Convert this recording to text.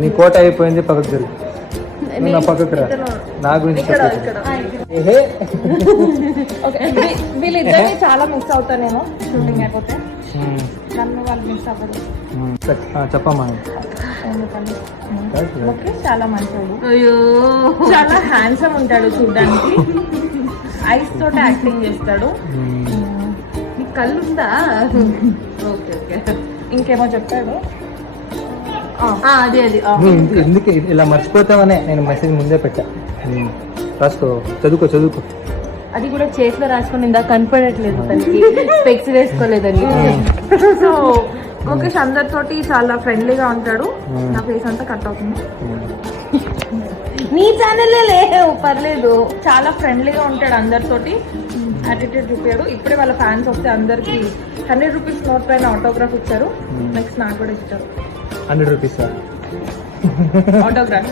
నీ కోట అయిపోయింది, పక్కకు జరుగు. నా పక్కకు రా, నా గురించి వీళ్ళిద్దరిని చాలా మిస్ అవుతా నేను షూటింగ్ అయిపోతే. నన్ను వాళ్ళు మిస్ అవ్వదు. చెప్పమ్మా. ఓకే, చాలా మంచోడు, చాలా హ్యాండ్సమ్ ఉంటాడు చూడ్డానికి, ఐస్ తోటి యాక్టింగ్ చేస్తాడు. నీకు కళ్ళు ఉందా? Okay okay. ఇంకేమో చెప్పాడు. అది ఎందుకు ఇలా మర్చిపోతామనే నేను మెసేజ్ ముందే పెట్టా. రాసుకో, చదువుకో. అది కూడా చేతిలో రాసుకుని ఇందాక కనపడట్లేదు, తనకి స్పెక్స్ వేసుకోలేదని. సో ముఖేష్ అందరితోటి చాలా ఫ్రెండ్లీగా ఉంటాడు. నా ఫేస్ అంతా కట్ అవుతుంది. నీ ఛానల్ లేవు, పర్లేదు. చాలా ఫ్రెండ్లీగా ఉంటాడు అందరితోటి, యాటిట్యూడ్ చూపాడు. ఇప్పుడే వాళ్ళ ఫ్యాన్స్ వస్తే అందరికి 100 రూపీస్ నోట్ పైన ఆటోగ్రాఫ్ ఇచ్చారు. నెక్స్ట్ నాకు కూడా ఇచ్చారు 100 రూపీస్ ఆటోగ్రాఫ్.